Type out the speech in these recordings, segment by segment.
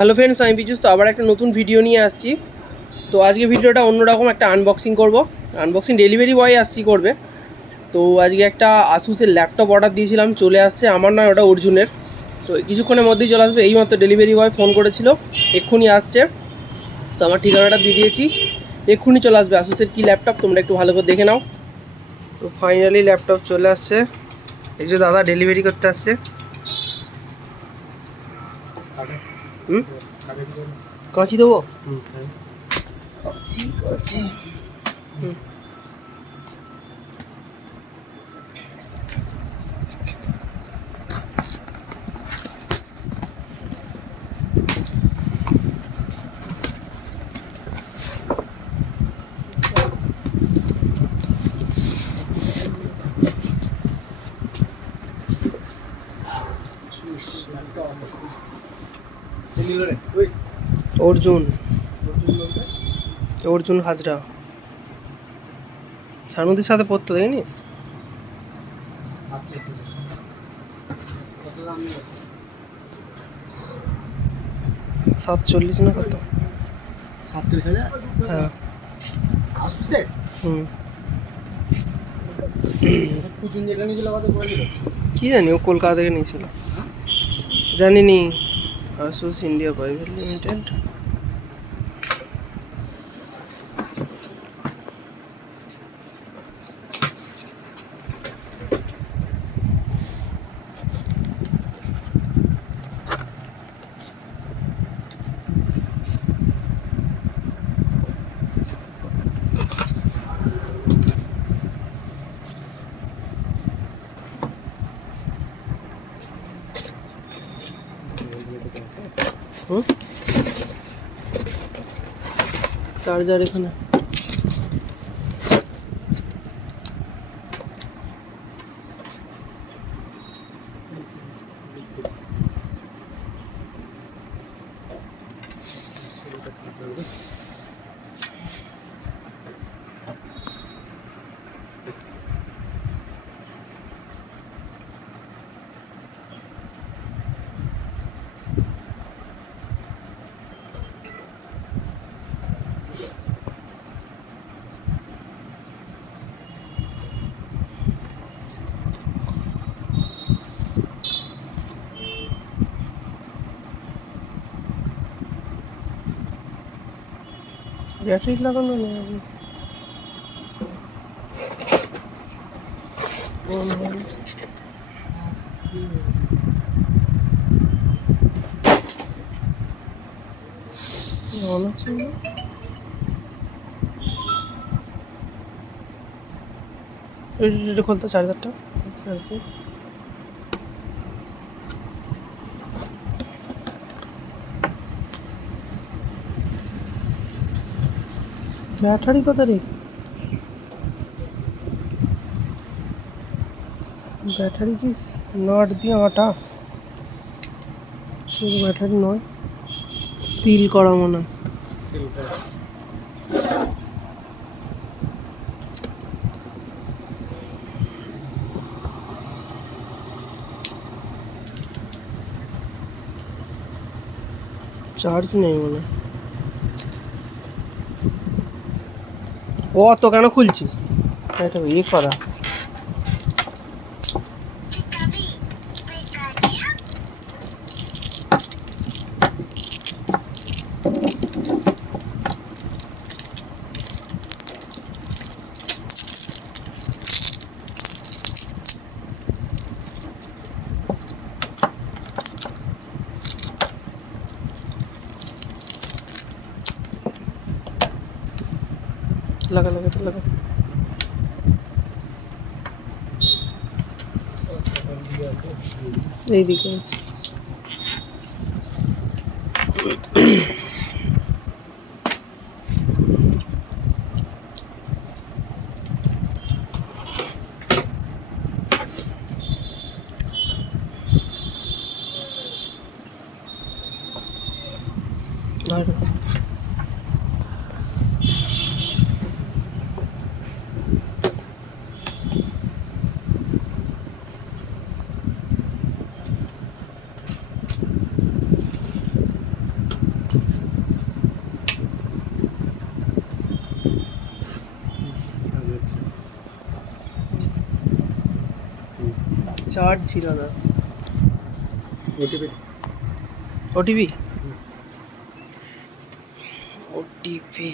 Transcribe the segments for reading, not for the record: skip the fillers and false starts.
Hello friends, আমি পিজুস। তো আবার একটা নতুন ভিডিও নিয়ে আসছি। তো আজকে ভিডিওটা অন্যরকম একটা আনবক্সিং করব। আনবক্সিং ডেলিভারি বয় আসছি করবে। তো আজকে একটা আসুসের ল্যাপটপ অর্ডার দিয়েছিলাম, চলে আসছে। আমার নয়, ওটা অর্জুনের। তো কিছুক্ষণের মধ্যেই চলে আসবে। এইমাত্র ডেলিভারি বয় ফোন করেছিল, এক্ষুনি আসছে। তো আমার ঠিকানাটা দিয়ে দিয়েছি, এক্ষুনি চলে আসবে। আসুসের কী ল্যাপটপ তোমরা একটু ভালো করে দেখে নাও। তো ফাইনালি ল্যাপটপ চলে আসছে। এই যে দাদা ডেলিভারি করতে আসছে। কাঁচি দেবো? কাঁচি কাঁচি অর্জুন অর্জুন হাজরা সানুদের সাথে পড়তো, দেখিস? 47 না কত? 47,000? হ্যাঁ। আসুসে? কুচুন যেটা নিয়েছিল কত পড়েছিল? কি জানি, ও কলকাতা থেকে নিয়েছিল। জানিনি। Asus India private limited. Charger এখানে। ব্যাটারি লাগানো নেই আমি। অন আছে না? এটা খুলতে, চার্জারটা চার্জ দিয়ে। ব্যাটারি কোথা রে? ব্যাটারি কি নট দিয়ে আটা? শুধু ব্যাটারি নয়, সিল করা মনে হয়। চার্জ নেই মনে হয়। ও তো কেন খুলছিস? এটা ইয়ে করা। লাগা লাগা লাগা। এইদিকে আছে। আর চার্জ ছিল না। OTP OTP OTP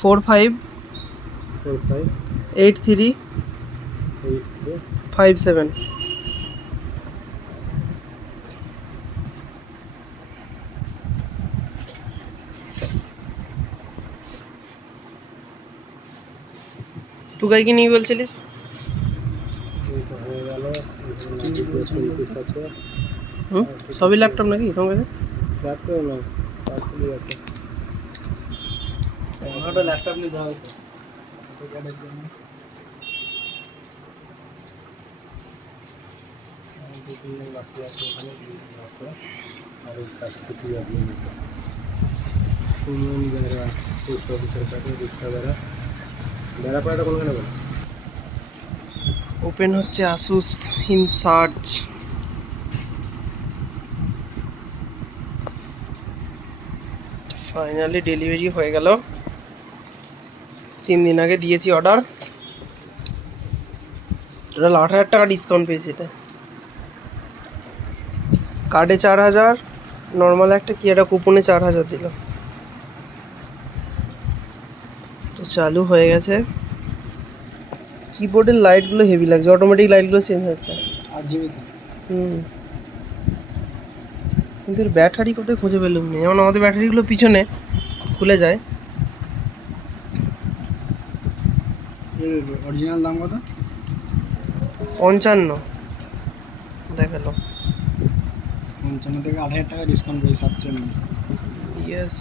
458357। तू कहीं की नहीं बोल चलिस? সবই ল্যাপটপ নাকি তোমার কাছে? ল্যাপটপ না, পার্সেলই আছে। আমারটা ল্যাপটপ নিয়ে যাওয়া হতো কার্ডের জন্য। বাকি আছে ওখানে আর ওই কাজ কিছু আপনি কোন যারা পোস্ট অফিসের কাছে রিক্সা দ্বারা বেড়া পাড়াটা কোনখানে বলো? ওপেন হচ্ছে আসুস ইনসার্চ। ফাইনালি ডেলিভারি হয়ে গেল। 3 দিন আগে দিয়েছি অর্ডার। টোটাল 8,000 টাকা ডিসকাউন্ট পেয়েছি এটা। কার্ডে 4,000, নর্মাল একটা কি একটা কুপনে 4,000 দিল। তো চালু হয়ে গেছে। কিবোর্ডের লাইটগুলো হেভি লাগছে, অটোমেটিক লাইটগুলো চেঞ্জ হচ্ছে। আর জিবিতে কিন্তু এর ব্যাটারি কোথায় খুঁজে পেলুম না। যেমন আমাদের ব্যাটারিগুলো পিছনে খুলে যায়। এর অরিজিনাল দাম কত? 55 দেখালো। 55 থেকে 8,000 টাকা ডিসকাউন্ট পেয়ে 47। ইয়েস।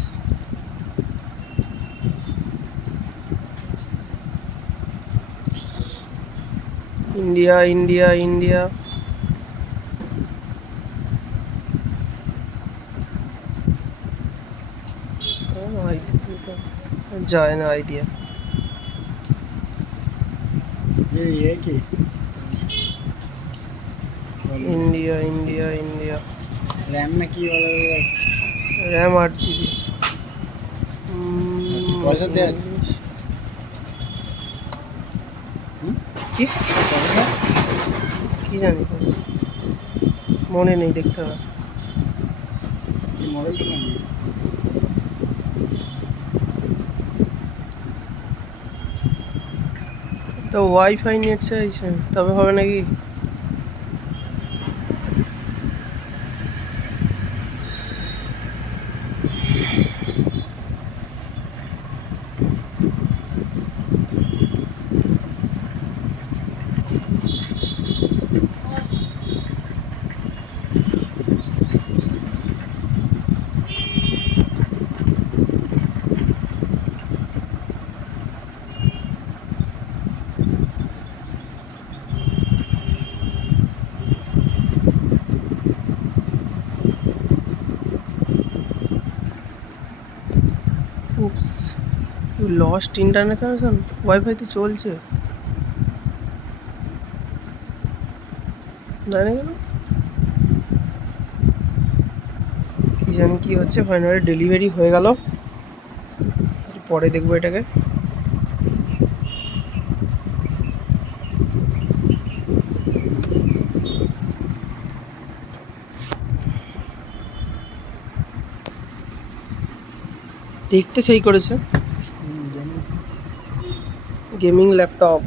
India India India. যায় না আইডিয়া। ये কি ইন্ডিয়া ইন্ডিয়া ইন্ডিয়া। रैम में की वाला रैम 8 GB। पैसा दे কি কি জানি মনে নেই, দেখতে হবে। মডেলটা নাম তো ওয়াইফাই নেট চাইছে, তবে হবে নাকি? Oops, you lost internet connection. Wifi তো চলছে, জানি কেন কি জানি কি হচ্ছে। ফাইনালি ডেলিভারি হয়ে গেল। পরে দেখবো এটাকে। দেখতে সেই করেছে। Gaming laptop.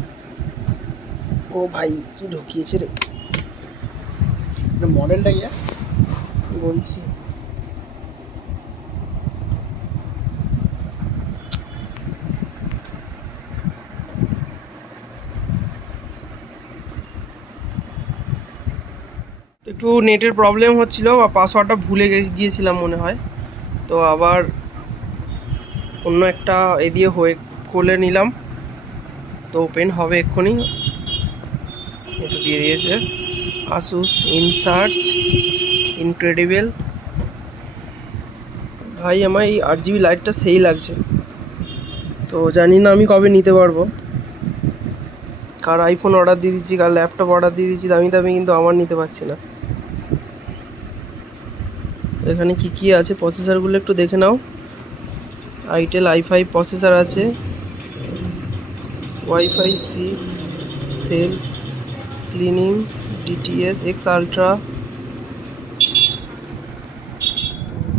ও ভাই কি ঢুকিয়েছে রে, মডেলটা কি বলছি। একটু নেটের প্রবলেম হচ্ছিল বা পাসওয়ার্ডটা ভুলে গিয়েছিলাম মনে হয়। তো আবার অন্য একটা এ দিয়ে হয়ে খুলে নিলাম। তো ওপেন হবে এক্ষুনি। এটা দিয়ে দিয়েছে আসুস ইনসার্চ ইনক্রেডিবল। ভাই আমার এই 8 GB লাইটটা সেই লাগছে। তো জানি না আমি কবে নিতে পারবো। কার আইফোন অর্ডার দিয়ে দিচ্ছি, কার ল্যাপটপ অর্ডার দিয়ে দিচ্ছি দামি দামি, কিন্তু আমার নিতে পারছি না। এখানে কি কি আছে প্রসেসরগুলো একটু দেখে নাও। আইটেল i5 প্রসেসর আছে, ওয়াইফাই 6 সেল ক্লিনিং ডিটিএস এক্স আলট্রা,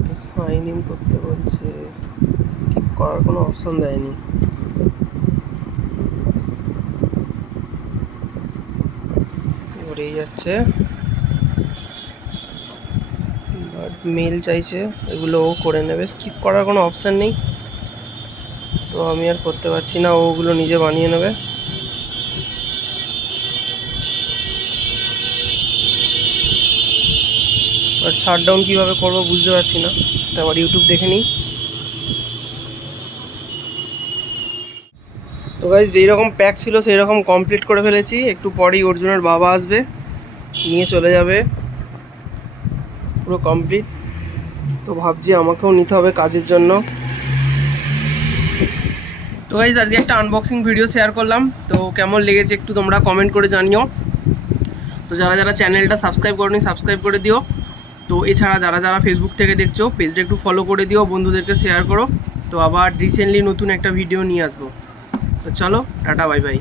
তো সাইন ইন করতে বলছে, স্কিপ করার কোনো অপশন দেয়নি। ঘুরেই যাচ্ছে, মেল চাইছে, এগুলো ও করে নেবে, স্কিপ করার কোনো অপশান নেই, তো আমি আর করতে পারছি না, ওগুলো নিজে বানিয়ে নেবে। বাট শাটডাউন কীভাবে করবো বুঝতে পারছি না, তারপর ইউটিউব দেখে নিই। তো গাইস যেই রকম প্যাক ছিল সেই রকম কমপ্লিট করে ফেলেছি। একটু পরেই অর্জুনের বাবা আসবে, নিয়ে চলে যাবে, পুরো কমপ্লিট। তো ভাবছি আমাকেও নিতে হবে কাজের জন্য। তো গাইস আজকে একটা আনবক্সিং ভিডিও শেয়ার করলাম, তো কেমন লেগেছে একটু তোমরা কমেন্ট করে জানিও। তো যারা যারা চ্যানেলটা সাবস্ক্রাইব করোনি সাবস্ক্রাইব করে দিও। তো এছাড়া যারা যারা ফেসবুক থেকে দেখছো পেজটা একটু ফলো করে দিও, বন্ধুদেরকে শেয়ার করো। তো আবার রিসেন্টলি নতুন একটা ভিডিও নিয়ে আসবো। তো চলো টাটা বাই বাই।